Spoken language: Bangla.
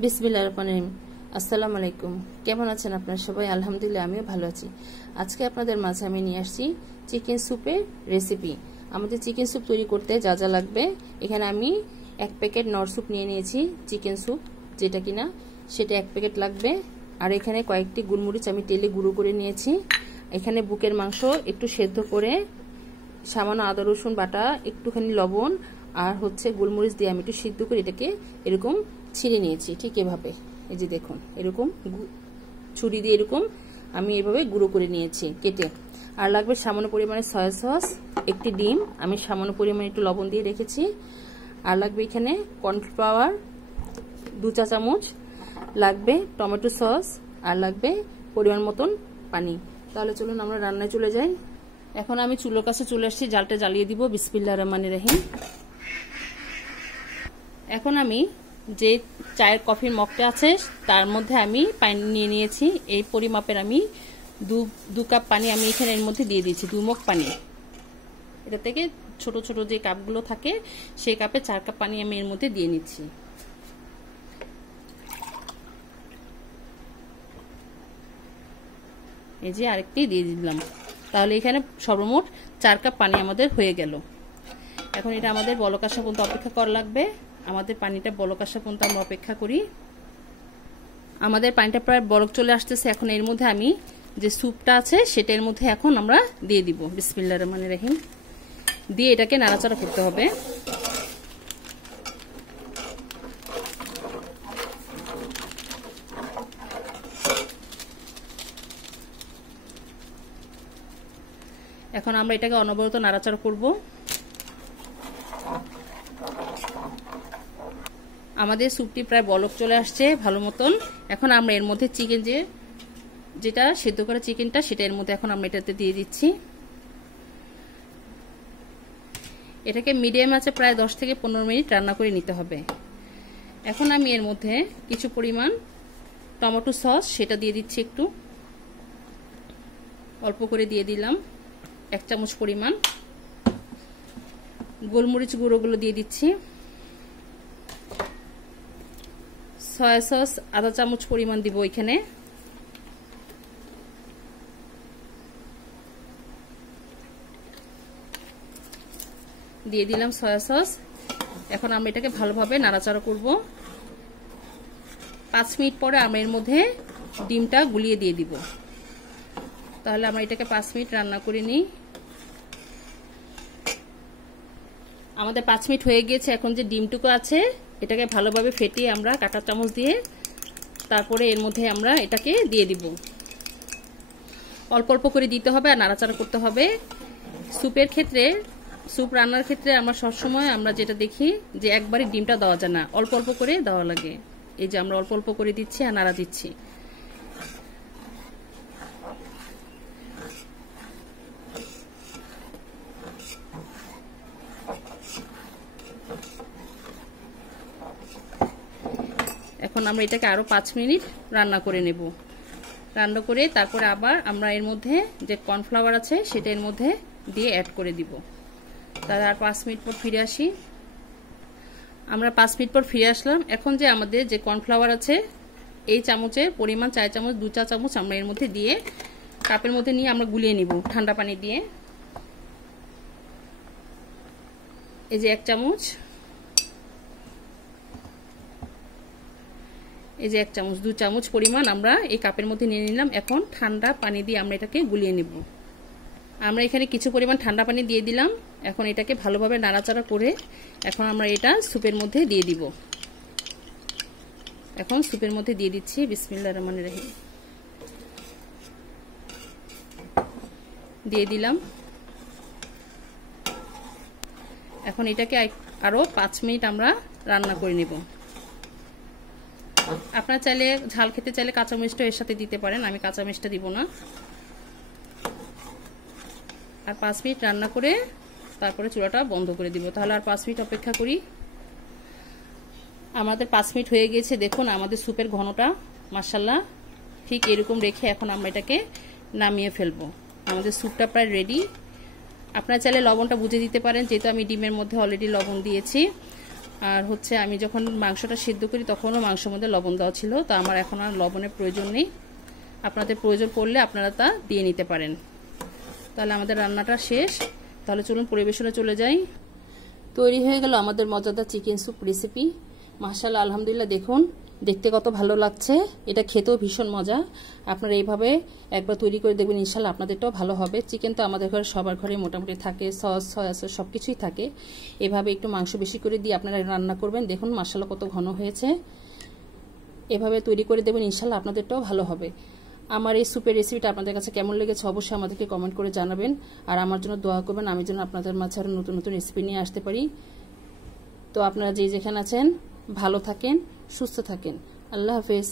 বিসমিল্লাহির রহমানির রহিম। আসসালামু আলাইকুম। কেমন আছেন আপনারা সবাই? আলহামদুলিল্লাহ, আমিও ভালো আছি। আজকে আপনাদের মাঝে আমি নিয়ে আসছি চিকেন স্যুপের রেসিপি। আমাদের চিকেন স্যুপ তৈরি করতে যা যা লাগবে, এখানে আমি 1 প্যাকেট নর স্যুপ নিয়ে নিয়েছি। চিকেন স্যুপ যেটা কিনা সেটা 1 প্যাকেট লাগবে। আর এখানে কয়েকটি গোলমরিচ আমি তেলে গুঁড়ো করে নিয়েছি। এখানে বুকের মাংস একটু সেদ্ধ করে সামান্য আদা রসুন বাটা, একটুখানি লবণ আর গোলমরিচ দিয়ে আমি একটু সিদ্ধ করে এটাকে এরকম ছিঁড়ে নিয়েছি। ঠিক এভাবে, এই যে দেখুন, এরকম ছুরি দিয়ে এরকম আমি এভাবে গুঁড়ো করে নিয়েছি কেটে। আর লাগবে সামান্য পরিমাণে সয়া সস, একটি ডিম আমি সামান্য পরিমাণে একটু লবণ দিয়ে রেখেছি। আর লাগবে এখানে কর্নফ্লাওয়ার 2 চা চামচ, লাগবে টমেটো সস, আর লাগবে পরিমাণ মতন পানি। তাহলে চলুন আমরা রান্নায় চলে যাই। এখন আমি চুলোর কাছে চলে আসছি, জালটা জ্বালিয়ে দিব। বিসমিল্লাহির রহমানির রহিম। এখন আমি যে চায়ের কফির মগটা আছে তার মধ্যে আমি পানি নিয়ে নিয়েছি। এই পরিমাপের আমি 2 কাপ পানি আমি এখানে এর মধ্যে দিয়ে দিয়েছি, 2 মগ পানি। এটা থেকে ছোট ছোট যে কাপগুলো থাকে সেই কাপে 4 কাপ পানি আমি এর মধ্যে দিয়ে নিচ্ছি। এই যে আরেকটি দিয়ে দিলাম। তাহলে এখানে সর্বমোট 4 কাপ পানি আমাদের হয়ে গেল। এখন এটা আমাদের বলক আসা পর্যন্ত অপেক্ষা করা লাগবে। আমাদের পানিটা বলক আসা পর্যন্ত আমরা অপেক্ষা করি। আমাদের পানিটা প্রায় বলক চলে আসতেছে। এখন এর মধ্যে আমি যে স্যুপটা আছে সেটা এর মধ্যে এখন আমরা দিয়ে দিব। বিসমিল্লাহির রহমানির রহিম। দিয়ে এটাকে নাড়াচাড়া করতে হবে। এখন আমরা এটাকে অনবরত নাড়াচাড়া করব। আমাদের স্যুপটি প্রায় বলক চলে আসছে ভালো মতন। এখন আমরা এর মধ্যে চিকেন যেটা সেদ্ধ করা চিকেনটা সেটা এর মধ্যে এখন আমরা এটাতে দিয়ে দিচ্ছি। এটাকে মিডিয়াম আঁচে প্রায় 10 থেকে 15 মিনিট রান্না করে নিতে হবে। এখন আমি এর মধ্যে কিছু পরিমাণ টমেটো সস সেটা দিয়ে দিচ্ছি, একটু অল্প করে দিয়ে দিলাম, 1 চামচ পরিমাণ। গোলমরিচ গুঁড়োগুলো দিয়ে দিচ্ছি। সয়া সস আধা চামচ পরিমাণ দিব এখানে। দিয়ে দিলাম সয়া সস। এখন আমরা এটাকে ভালোভাবে নাড়াচাড়া করব। 5 মিনিট পরে আমরা এর মধ্যে ডিমটা গুলিয়ে দিয়ে দিব। তাহলে আমরা এটাকে 5 মিনিট রান্না করে নিই। আমাদের 5 মিনিট হয়ে গিয়েছে। এখন যে ডিমটুকু আছে এটাকে ভালোভাবে ফেটিয়ে আমরা কাঁটা চামচ দিয়ে তারপরে এর মধ্যে আমরা এটাকে দিয়ে দিব। অল্প অল্প করে দিতে হবে আর নাড়াচাড়া করতে হবে। স্যুপ রান্নার ক্ষেত্রে আমরা সবসময় আমরা যেটা দেখি যে একবারই ডিমটা দেওয়া যায় না, অল্প অল্প করে দেওয়া লাগে। এই যে আমরা অল্প অল্প করে দিচ্ছি আর নাড়া দিচ্ছি। এখন আমরা এটাকে আরো 5 মিনিট রান্না করে নেব। রান্না করে তারপরে আবার আমরা এর মধ্যে যে কর্নফ্লাওয়ার আছে সেটা এর মধ্যে দিয়ে অ্যাড করে দিব। তাহলে আর 5 মিনিট পর ফিরে আসি। আমরা 5 মিনিট পর ফিরে আসলাম। এখন যে আমাদের যে কর্নফ্লাওয়ার আছে এই চামচের পরিমাণ 4 চামচ, 2 চা চামচ আমরা এর মধ্যে দিয়ে কাপের মধ্যে নিয়ে আমরা গুলিয়ে নিব ঠান্ডা পানি দিয়ে। এই যে 1 চামচ, এই যে 1 চামচ, 2 চামচ পরিমাণ আমরা এই কাপের মধ্যে নিয়ে নিলাম। এখন ঠান্ডা পানি দিয়ে আমরা এটাকে গুলিয়ে নেব। আমরা এখানে কিছু পরিমাণ ঠান্ডা পানি দিয়ে দিলাম। এখন এটাকে ভালোভাবে নাড়াচাড়া করে এখন আমরা এটা স্যুপের মধ্যে দিয়ে দিব। এখন স্যুপের মধ্যে দিয়ে দিচ্ছি। বিসমিল্লাহির রহমানির রহিম। দিয়ে দিলাম। এখন এটাকে আরো 5 মিনিট আমরা রান্না করে নেব। আপনারা চাইলে ঝাল খেতে চাইলে কাঁচামরিচটা এর সাথে দিতে পারেন, আমি কাঁচামরিচটা দিব না। আর 5 মিনিট রান্না করে তারপরে চুলাটা বন্ধ করে দিব। তাহলে আর 5 মিনিট অপেক্ষা করি। আমাদের 5 মিনিট হয়ে গিয়েছে। দেখুন আমাদের স্যুপের ঘনটা মাশাআল্লাহ ঠিক এরকম রেখে এখন আমরা এটাকে নামিয়ে ফেলবো। আমাদের স্যুপটা প্রায় রেডি। আপনারা চাইলে লবণটা বুঝে দিতে পারেন, যেহেতু আমি ডিমের মধ্যে অলরেডি লবণ দিয়েছি। আর হচ্ছে আমি যখন মাংসটা সিদ্ধ করি তখনও মাংসের মধ্যে লবণ দেওয়া ছিল, তো আমার এখন আর লবণের প্রয়োজন নেই। আপনাদের প্রয়োজন পড়লে আপনারা তা দিয়ে নিতে পারেন। তাহলে আমাদের রান্নাটা শেষ। তাহলে চলুন পরিবেশনে চলে যাই। তৈরি হয়ে গেল আমাদের মজাদার চিকেন স্যুপ রেসিপি। মাশাআল্লাহ, আলহামদুলিল্লাহ, দেখুন দেখতে কত ভালো লাগছে, এটা খেতেও ভীষণ মজা। আপনারা এইভাবে একবার তৈরি করে দেখবেন, ইনশাআল্লাহ আপনাদেরটাও ভালো হবে। চিকেন তো আমাদের ঘরে সবার ঘরে মোটামুটি থাকে, সস সয়া সস সব কিছুই থাকে। এভাবে একটু মাংস বেশি করে দিয়ে আপনারা রান্না করবেন, দেখুন মাশাআল্লাহ কত ঘন হয়েছে। এভাবে তৈরি করে দেবেন, ইনশাআল্লাহ আপনাদেরটাও ভালো হবে। আমার এই স্যুপের রেসিপিটা আপনাদের কাছে কেমন লেগেছে অবশ্যই আমাদেরকে কমেন্ট করে জানাবেন। আর আমার জন্য দোয়া করবেন, আমি যেন আপনাদের মাঝে আরও নতুন নতুন রেসিপি নিয়ে আসতে পারি। তো আপনারা যে যেখানে আছেন ভালো থাকেন, সুস্থ থাকেন। আল্লাহ হাফেজ।